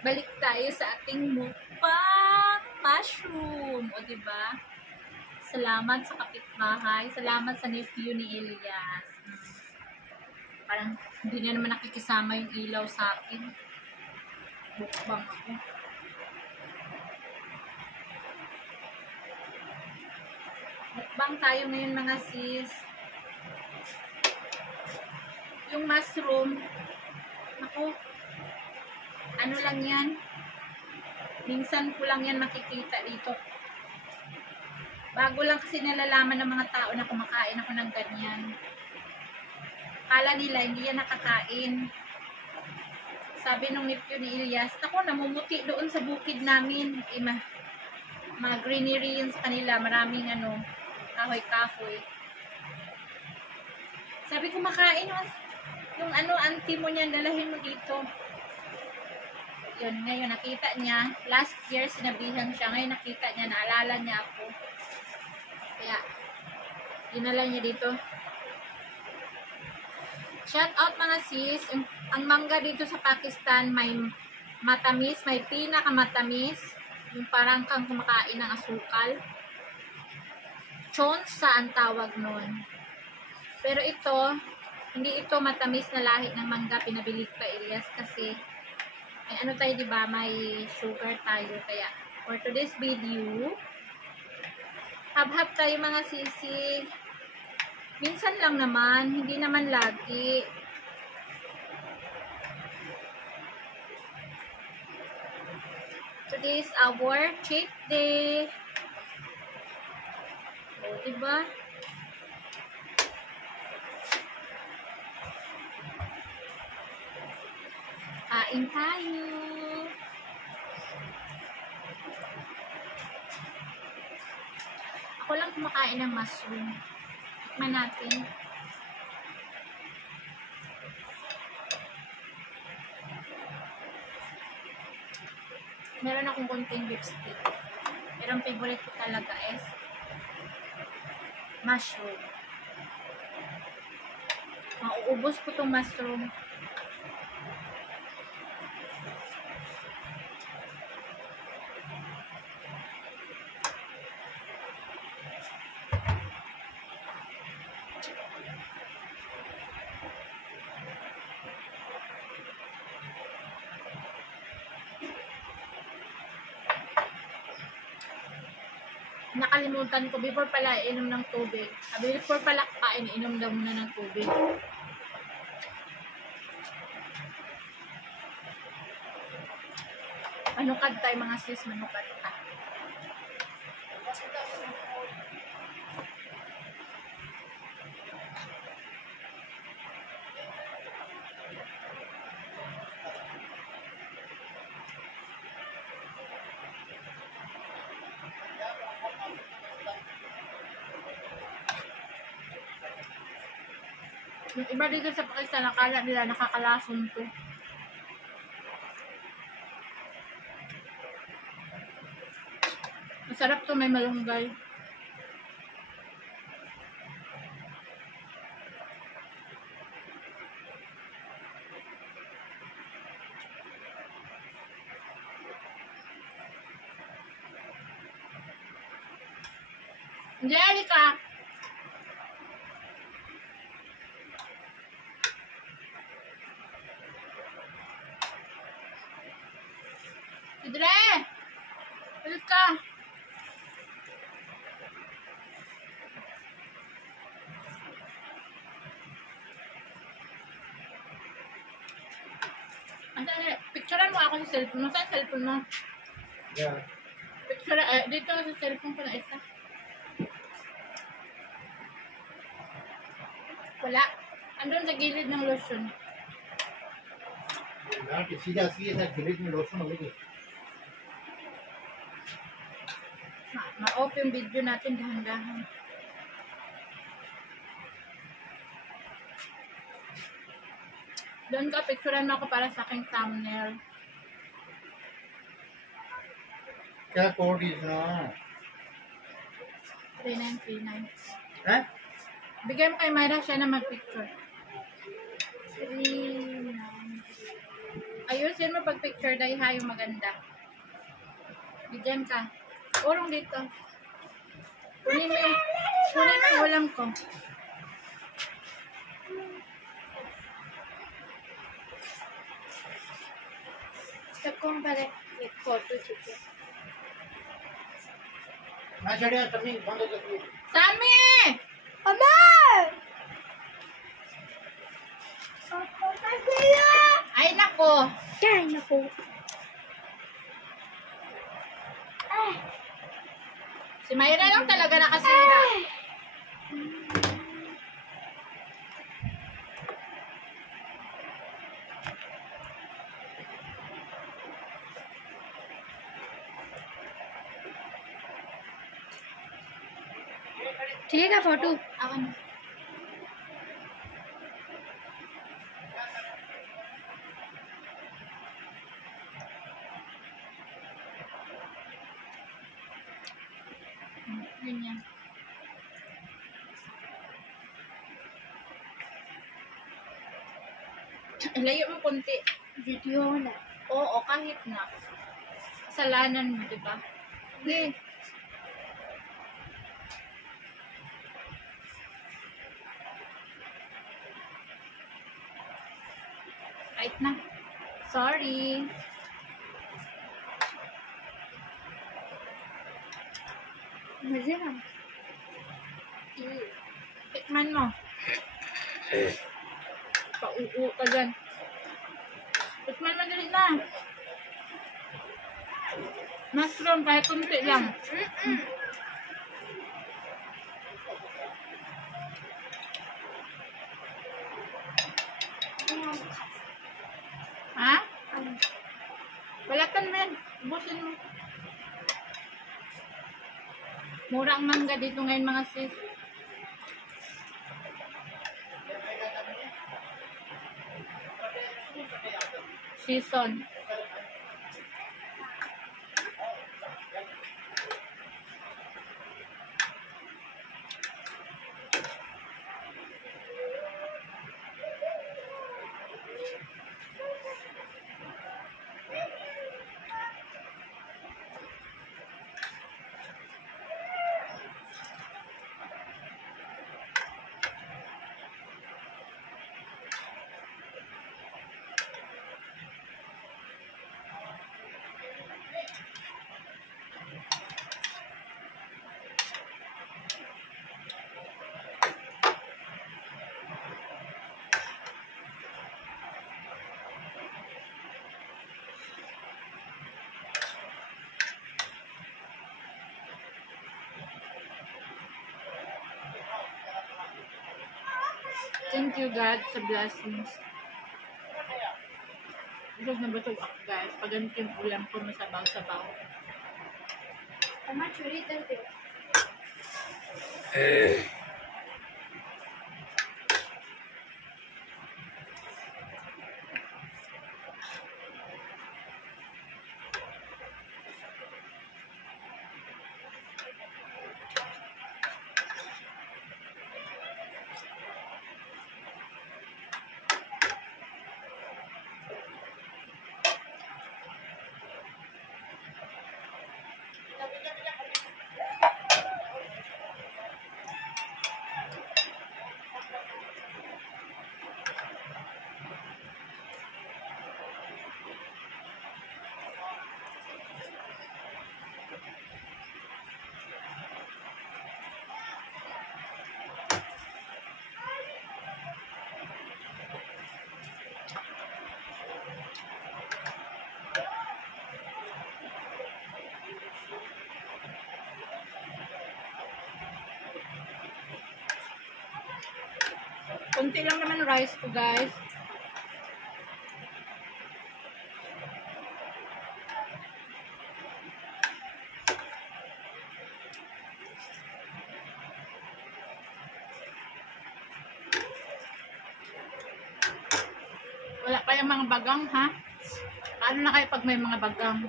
balik tayo sa ating mukbang mushroom. O, diba? Salamat sa kapitbahay. Salamat sa nephew ni Elias. Parang hindi na naman nakikisama yung ilaw sa akin. Mukbang ako. Mukbang tayo ngayon mga sis. Yung mushroom, ako, ano lang yan, minsan ko lang yan makikita dito. Bago lang kasi nalalaman ng mga tao na kumakain ako ng ganyan. Kala nila hindi yan nakakain. Sabi nung nephew ni Elias, ako namumuti doon sa bukid namin. Mga greenery yun sa kanila, maraming kahoy-kahoy. Sabi ko, makain yung auntie mo niyan, dalahin mo dito. Yun, ngayon nakita niya. Last year sinabihan siya. Ngayon nakita niya, naalala niya ako. Kaya, dinala niya dito. Shout out mga sis. Ang mangga dito sa Pakistan, may matamis, may pinakamatamis. Yung parang kang kumakain ng asukal. Chonsa ang tawag nun. Pero ito, hindi ito matamis na lahi ng mangga, pinabili pa Elias kasi may tayo, diba, may sugar tayo. Kaya for today's video, hab-hab tayo mga sisi. Minsan lang naman, hindi naman lagi. Today is our cheat day. O, diba? Kain tayo. Ako lang kumakain ng mushroom. Tikman natin. Meron akong konting lipstick. Pero ang favorite ko talaga is mushroom. Mauubos ko itong mushroom. Nakalimutan ko, before pala inom ng tubig. Before pala kain, inom daw muna ng tubig. Manukad tayo mga sis, manukad ta. Yung iba dito sa Pakistan, nakala nila nakakalason to. Masarap to, may malunggay. Angelica! Idre! Ulit ka! Picturean mo ako sa cellphone mo. Saan cellphone mo? Yeah. Picture, dito sa cellphone ko na isa. Wala. Andun sa gilid ng lotion. सीधा सीधा गिरिज में लोशन लगे Ma-off yung video natin dahan-dahan. Doon ka, picturean mo ako para sa aking thumbnail. क्या कोड इसना 3939. हैं Bigay mo kay Myra siya na mag-picture. 39. Ay, Ayusin mo pag picture dahil ha yung maganda. Bigyan ka. Urong dito. Kunin mo yung ulam ko. Takong pala. एक फोटो चुके. मैं चढ़िया सभी बंद कर दिए Sami! Ama! Ay, nako. Kain ako. Si Mayra lang talaga nakasira. ठीक है photo. Ako na. Ganyan. Ilayo mo konti. Video na. Oo, kahit na. Kasalanan mo, di ba? Hindi. Kahit na. Sorry. मजे ना. Tikman mo. Paupo ka dyan. Tikman mo dali na. Mushroom, kahit kunti lang. Ha? Balatan mo yan. Ubusin mo. Mura ang mangga dito ngayon mga sis. Season. Thank you God sa blessings. Busog na busog ako guys. Pag ganito yung ulam ko, masabaw-sabaw. अम्मा छुरी इधर दे. Kunti lang naman rice ko guys. Wala pa yung mga bagang ha? Paano na kayo pag may mga bagang?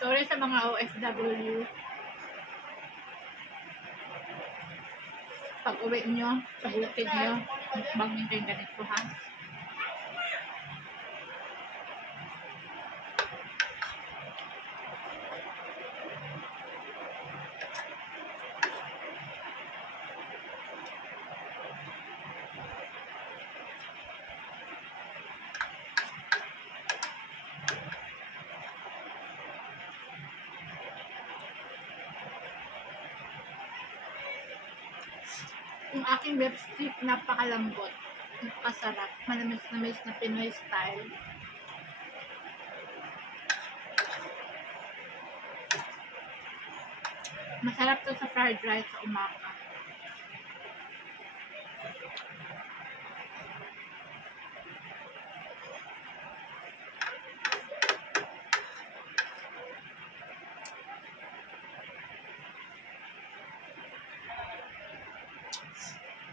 Sorry sa mga OFW. Pag uwi nyo, sagutin nyo, bangin kayo ganito ha. Yung aking lipstick, napakalambot. Napakasarap. Manamis-namis na Pinoy style. Masarap to sa fried rice sa umaga.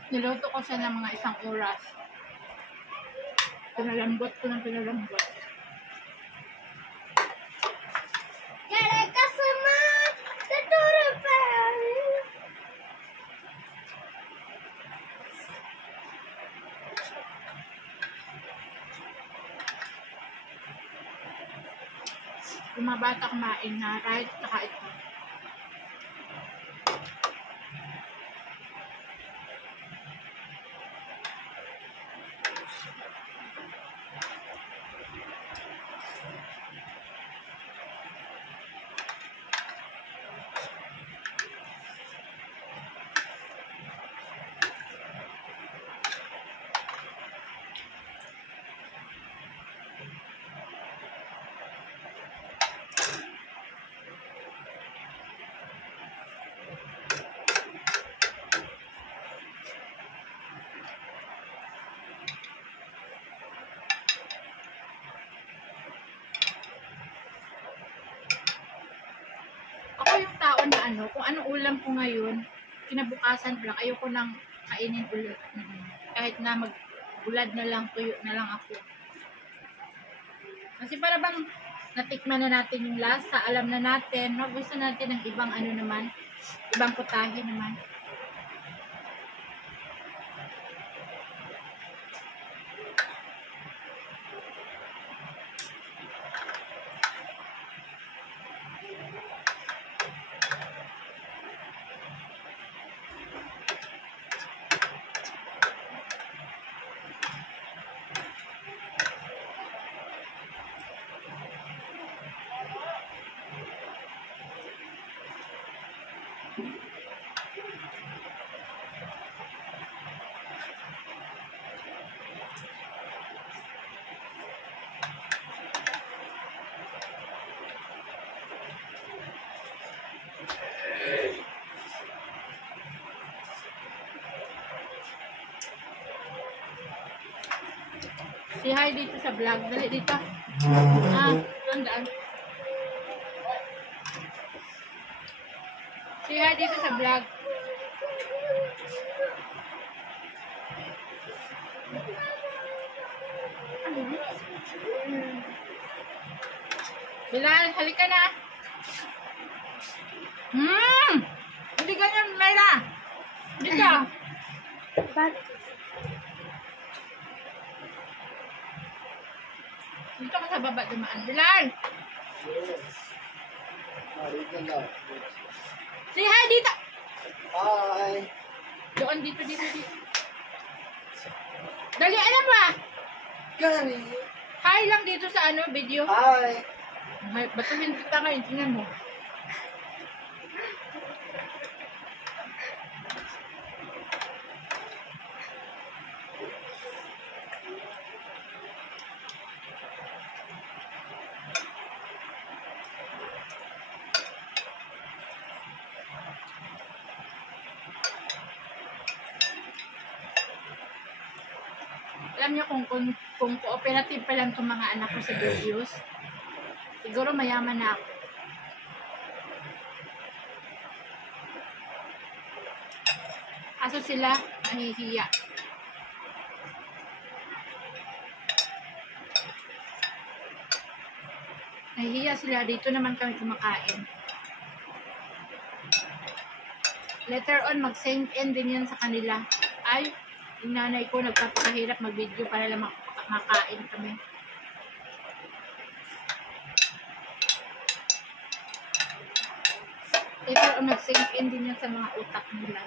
Niluto ko siya ng mga 1 oras. Pinalambot ko ng pinalambot. Kaya kasama! Taturo pa! Yung mga bata kumain na rice saka ito. Ako yung tao na kung anong ulam ko ngayon, kinabukasan lang, ayoko nang kainin ulit. Kahit na magbulad na lang, tuyo na lang ako. Kasi para bang natikman na natin yung lasa, alam na natin, gusto natin ng ibang naman, ibang putahe naman. Si hi dito sa vlog. Dali dito. Tandaan. Si hi dito sa vlog. Bilal, halika na. Hindi ganyan, Layla. Dito. Dito ka sa baba dumaan. Bilal! Say hi dito! Hi! Doon, dito. Dali, alam ba? Gary! Hi lang dito sa video. Hi! Hi, ba't sabihin kita ngayon? Tingnan mo. Alam niyo kung cooperative pa lang itong mga anak ko sa videos, siguro mayaman na ako. Kaso sila nahihiya. Nahihiya sila. Dito naman kami kumakain. Later on, mag-send in din yan sa kanila. Ay, yung nanay ko nagpapakahirap mag-video para lang makain kami. Later on, mag-send in din yan sa mga utak nila.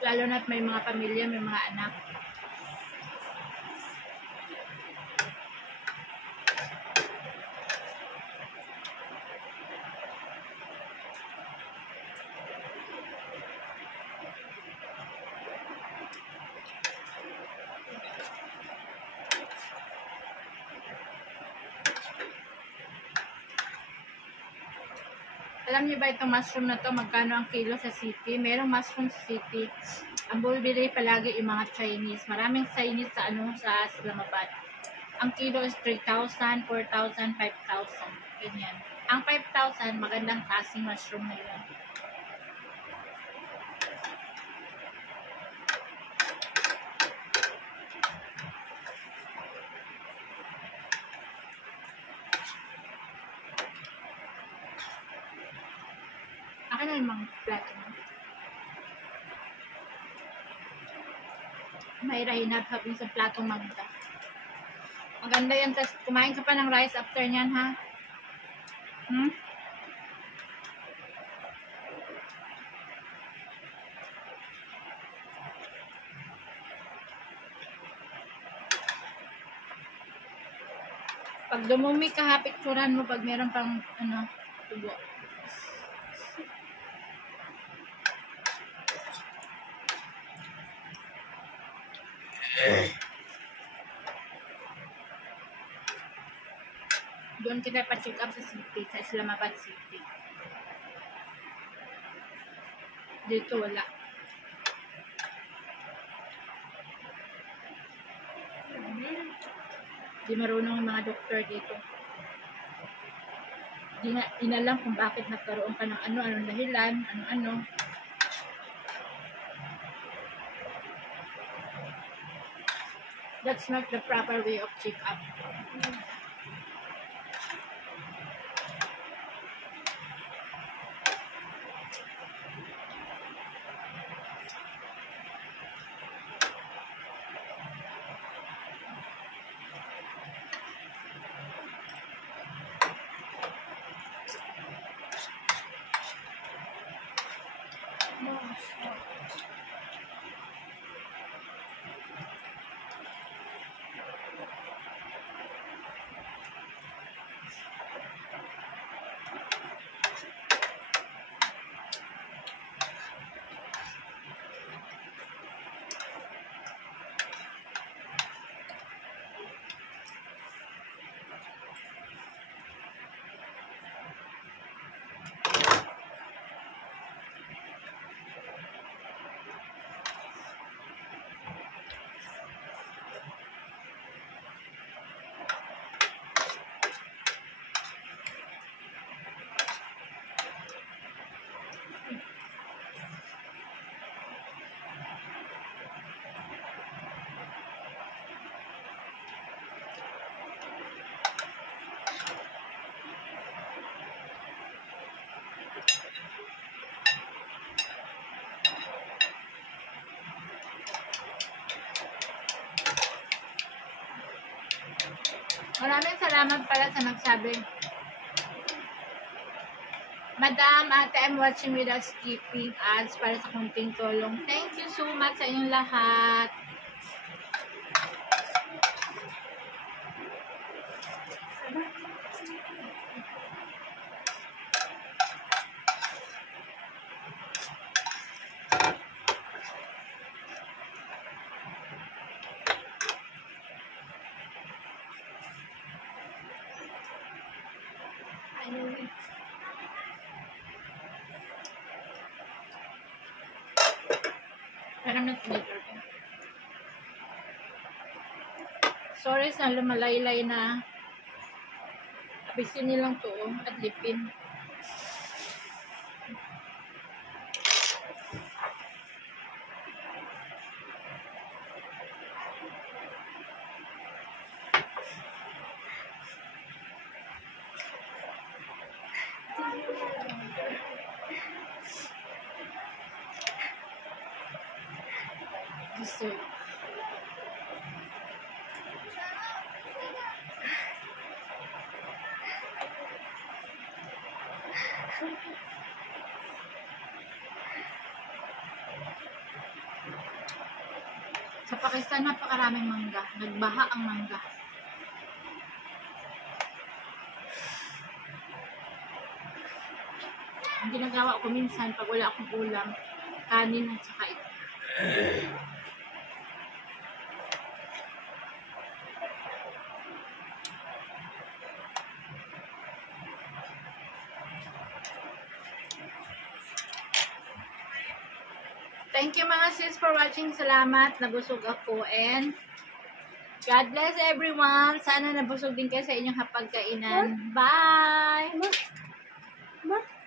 Lalo na't may mga pamilya, may mga anak. Alam niyo ba itong mushroom na to, magkano ang kilo sa city? Merong mushroom sa city. Ang bumibili palagi yung mga Chinese. Maraming Chinese sa sa Islamabad. Ang kilo is 3,000, 4,000, 5,000. Ganyan. Ang 5,000, magandang klaseng mushroom na yun. Akin na yung mga plato mo. May rahinab-hab yung sa platong magda. Maganda yan. Tapos kumain ka pa ng rice after nyan, ha? Pag dumumi ka, ha, picturean mo pag meron pang, tubo. Doon kita pa-check up sa city, sa Islamabad City. Dito wala. Di marunong yung mga doktor dito. Di na alam kung bakit nagkaroon ka ng anong dahilan, ano. That's not the proper way of check-up. Maraming salamat pala sa nagsabi. Madam, ate, I'm watching without skipping ads para sa kunting tulong. Thank you so much sa inyong lahat. Parang nag-flavor ko. Sorry sa lumalaylay na abisin nilang to at lipin. Dessert. Sa Pakistan, napakaraming mangga. Nagbaha ang mangga. Ang ginagawa ko minsan, pag wala akong ulam, kanin at saka ito. Thank you mga sis for watching. Salamat. Nabusog ako. And God bless everyone. Sana nabusog din kayo sa inyong hapagkainan. Bye! Ma?